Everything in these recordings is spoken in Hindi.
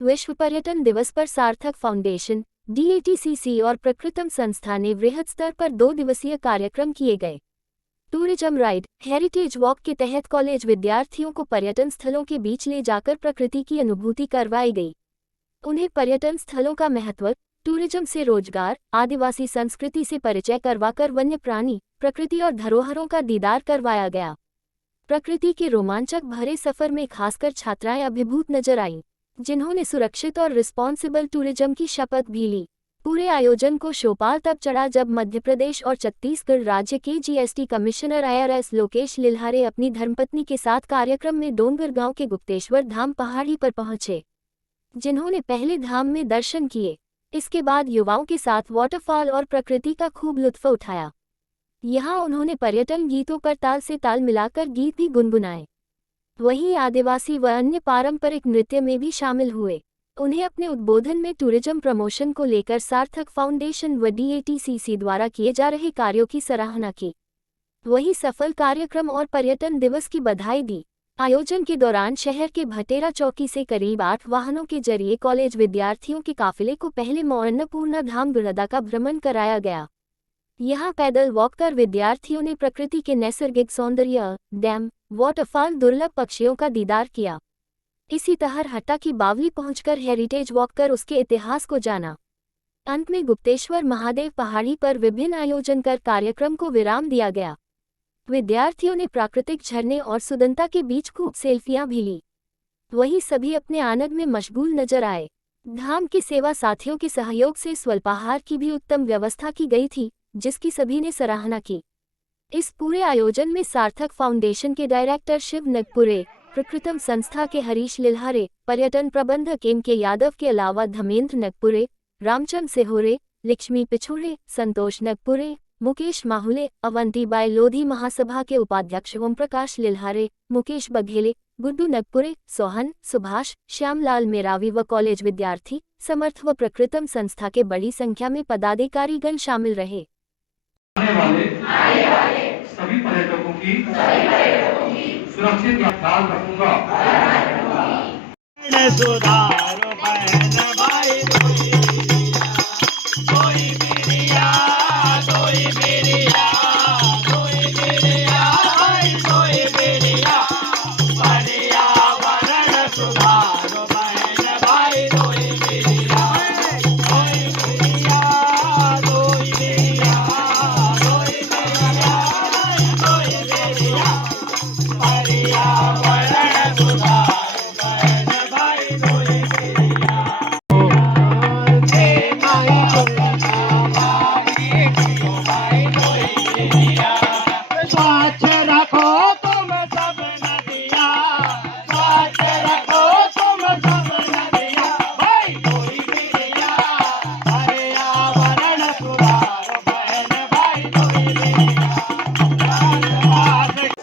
विश्व पर्यटन दिवस पर सार्थक फाउंडेशन, DATCC और प्रकृतम संस्था ने वृहद स्तर पर 2 दिवसीय कार्यक्रम किए गए। टूरिज्म राइड, हेरिटेज वॉक के तहत कॉलेज विद्यार्थियों को पर्यटन स्थलों के बीच ले जाकर प्रकृति की अनुभूति करवाई गई। उन्हें पर्यटन स्थलों का महत्व, टूरिज्म से रोजगार, आदिवासी संस्कृति से परिचय करवाकर वन्य प्राणी, प्रकृति और धरोहरों का दीदार करवाया गया। प्रकृति के रोमांचक भरे सफर में खासकर छात्राएं अभिभूत नजर आईं, जिन्होंने सुरक्षित और रिस्पॉन्सिबल टूरिज्म की शपथ भी ली। पूरे आयोजन को शोपाल तब चढ़ा जब मध्य प्रदेश और छत्तीसगढ़ राज्य के GST commissioner IRS Lokesh Lilhare अपनी धर्मपत्नी के साथ कार्यक्रम में डोंगरगांव के गुप्तेश्वर धाम पहाड़ी पर पहुंचे, जिन्होंने पहले धाम में दर्शन किए। इसके बाद युवाओं के साथ वाटरफॉल और प्रकृति का खूब लुत्फ उठाया। यहाँ उन्होंने पर्यटन गीतों पर ताल से ताल मिलाकर गीत भी गुनगुनाए। वहीं आदिवासी व अन्य पारंपरिक नृत्य में भी शामिल हुए। उन्हें अपने उद्बोधन में टूरिज्म प्रमोशन को लेकर सार्थक फाउंडेशन व DATCC द्वारा किए जा रहे कार्यों की सराहना की। वहीं सफल कार्यक्रम और पर्यटन दिवस की बधाई दी। आयोजन के दौरान शहर के भटेरा चौकी से करीब 8 वाहनों के जरिए कॉलेज विद्यार्थियों के काफिले को पहले अन्नपूर्णा धाम गुरदा का भ्रमण कराया गया। यहाँ पैदल वॉक कर विद्यार्थियों ने प्रकृति के नैसर्गिक सौंदर्य, डैम, वाटरफॉल, दुर्लभ पक्षियों का दीदार किया। इसी तरह हट्टा की बावली पहुंचकर हेरिटेज वॉक कर उसके इतिहास को जाना। अंत में गुप्तेश्वर महादेव पहाड़ी पर विभिन्न आयोजन कर कार्यक्रम को विराम दिया गया। विद्यार्थियों ने प्राकृतिक झरने और सुंदरता के बीच खूब सेल्फियां भी ली। वहीं सभी अपने आनंद में मशगूल नजर आए। धाम के सेवा साथियों के सहयोग से स्वल्पाहार की भी उत्तम व्यवस्था की गई थी, जिसकी सभी ने सराहना की। इस पूरे आयोजन में सार्थक फाउंडेशन के डायरेक्टर शिव नगपुरे, प्रकृतम संस्था के हरीश लिल्हारे, पर्यटन प्रबंधक MK यादव के अलावा धर्मेंद्र नगपुरे, रामचंद्र सेहोरे, लक्ष्मी पिछोड़े, संतोष नगपुरे, मुकेश माहुले, अवंतीबाई लोधी, महासभा के उपाध्यक्ष ओम प्रकाश लिल्हारे, मुकेश बघेले, गुड्डू नगपुरे, सोहन, सुभाष, श्यामलाल मेरावी व कॉलेज विद्यार्थी, समर्थ व प्रकृतम संस्था के बड़ी संख्या में पदाधिकारीगण शामिल रहे। आने वाले सभी पर्यटकों की सुरक्षित ख्याल रखूंगा।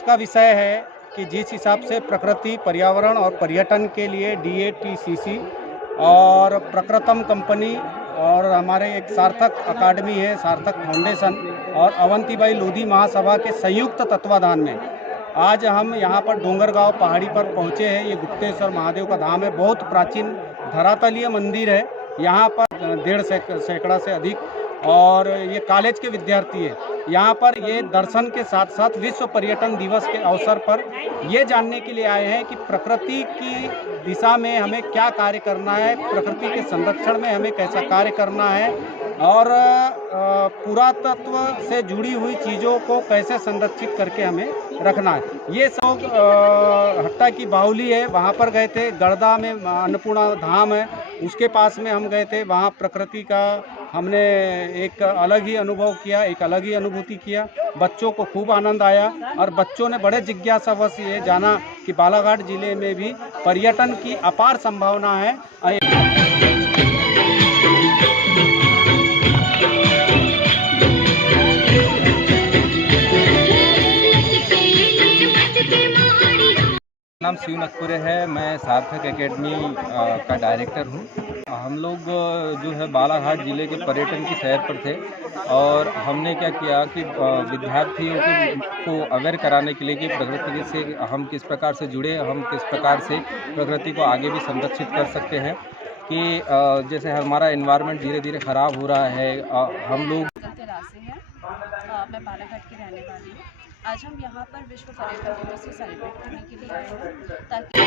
का विषय है कि जिस हिसाब से प्रकृति, पर्यावरण और पर्यटन के लिए DATCC और प्रकृतम कंपनी और हमारे एक सार्थक अकादमी है, सार्थक फाउंडेशन और अवंतीबाई लोधी महासभा के संयुक्त तत्वाधान में आज हम यहाँ पर डोंगरगांव पहाड़ी पर पहुँचे हैं। ये गुप्तेश्वर महादेव का धाम है, बहुत प्राचीन धरातलीय मंदिर है। यहाँ पर 1.5 सैकड़ा से अधिक और ये कॉलेज के विद्यार्थी है। यहाँ पर ये दर्शन के साथ साथ विश्व पर्यटन दिवस के अवसर पर ये जानने के लिए आए हैं कि प्रकृति की दिशा में हमें क्या कार्य करना है, प्रकृति के संरक्षण में हमें कैसा कार्य करना है और पुरातत्व से जुड़ी हुई चीज़ों को कैसे संरक्षित करके हमें रखना है। ये सब हट्टा की बावली है, वहाँ पर गए थे। गड़दा में अन्नपूर्णा धाम है, उसके पास में हम गए थे। वहाँ प्रकृति का हमने एक अलग ही अनुभव किया, एक अलग ही अनुभूति किया। बच्चों को खूब आनंद आया और बच्चों ने बड़े जिज्ञासावश ये जाना कि बालाघाट जिले में भी पर्यटन की अपार संभावना है। नाम शिव नगपुरे है, मैं सार्थक एकेडमी का डायरेक्टर हूँ। हम लोग जो है बालाघाट ज़िले के पर्यटन की सैर पर थे और हमने क्या किया कि विद्यार्थियों को अवेयर कराने के लिए कि प्रकृति से हम किस प्रकार से जुड़े, हम किस प्रकार से प्रकृति को आगे भी संरक्षित कर सकते हैं। कि जैसे हमारा एनवायरनमेंट धीरे धीरे ख़राब हो रहा है। हम लोग से हैं। मैं बालाघाट की रहने वाली हूँ। आज हम यहाँ पर विश्व पर्यटन दिवस सेलिब्रेट करने के लिए आए हैं ताकि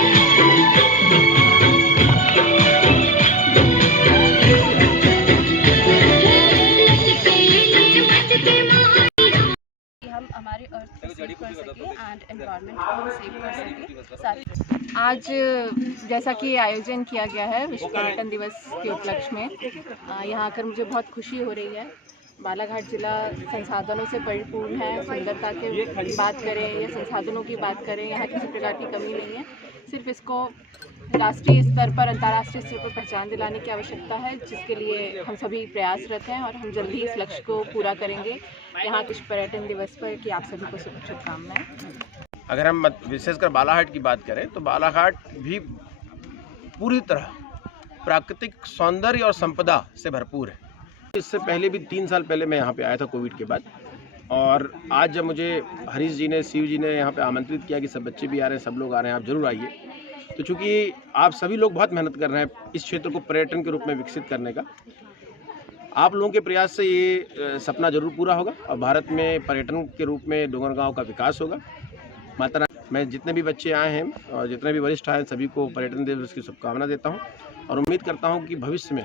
हम हमारे अर्थ को सेव कर सकें एंड एनवायरनमेंट को सेव कर सकें। आज जैसा कि आयोजन किया गया है विश्व पर्यटन दिवस के उपलक्ष्य में, यहाँ आकर मुझे बहुत खुशी हो रही है। बालाघाट ज़िला संसाधनों से परिपूर्ण है। सुंदरता की बात करें या संसाधनों की बात करें, यहाँ किसी प्रकार की कमी नहीं है। सिर्फ इसको राष्ट्रीय स्तर पर, अंतर्राष्ट्रीय स्तर पर पहचान दिलाने की आवश्यकता है, जिसके लिए हम सभी प्रयासरत हैं और हम जल्दी इस लक्ष्य को पूरा करेंगे। यहाँ विश्व पर्यटन दिवस पर कि आप सभी को शुभकामनाएं। अगर हम विशेषकर बालाघाट की बात करें तो बालाघाट भी पूरी तरह प्राकृतिक सौंदर्य और संपदा से भरपूर है। इससे पहले भी 3 साल पहले मैं यहाँ पे आया था कोविड के बाद, और आज जब मुझे हरीश जी ने, शिव जी ने यहाँ पे आमंत्रित किया कि सब बच्चे भी आ रहे हैं, सब लोग आ रहे हैं, आप जरूर आइए, तो चूँकि आप सभी लोग बहुत मेहनत कर रहे हैं इस क्षेत्र को पर्यटन के रूप में विकसित करने का, आप लोगों के प्रयास से ये सपना जरूर पूरा होगा और भारत में पर्यटन के रूप में डोंगरगांव का विकास होगा। माता मैं जितने भी बच्चे आए हैं और जितने भी वरिष्ठ आए हैं सभी को पर्यटन दिवस की शुभकामना देता हूं और उम्मीद करता हूं कि भविष्य में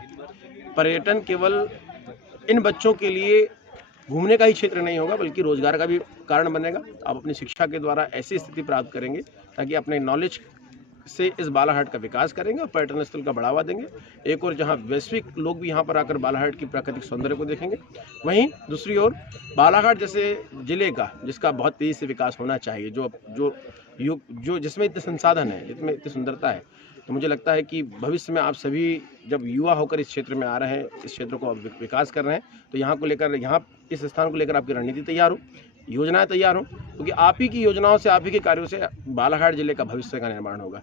पर्यटन केवल इन बच्चों के लिए घूमने का ही क्षेत्र नहीं होगा बल्कि रोजगार का भी कारण बनेगा। आप अपनी शिक्षा के द्वारा ऐसी स्थिति प्राप्त करेंगे ताकि अपने नॉलेज से इस बालाघाट का विकास करेंगे और पर्यटन स्थल का बढ़ावा देंगे। एक और जहां वैश्विक लोग भी यहां पर आकर बालाघाट की प्राकृतिक सौंदर्य को देखेंगे, वहीं दूसरी ओर बालाघाट जैसे जिले का, जिसका बहुत तेज़ी से विकास होना चाहिए, जो जिसमें इतने संसाधन है, जिसमें इतनी सुंदरता है, तो मुझे लगता है कि भविष्य में आप सभी जब युवा होकर इस क्षेत्र में आ रहे हैं, इस क्षेत्र को विकास कर रहे हैं, तो यहाँ को लेकर, यहाँ इस स्थान को लेकर आपकी रणनीति तैयार हो, योजनाएं तैयार हो, क्योंकि आप ही की योजनाओं से, आप ही के कार्यों से बालाघाट जिले का भविष्य का निर्माण होगा।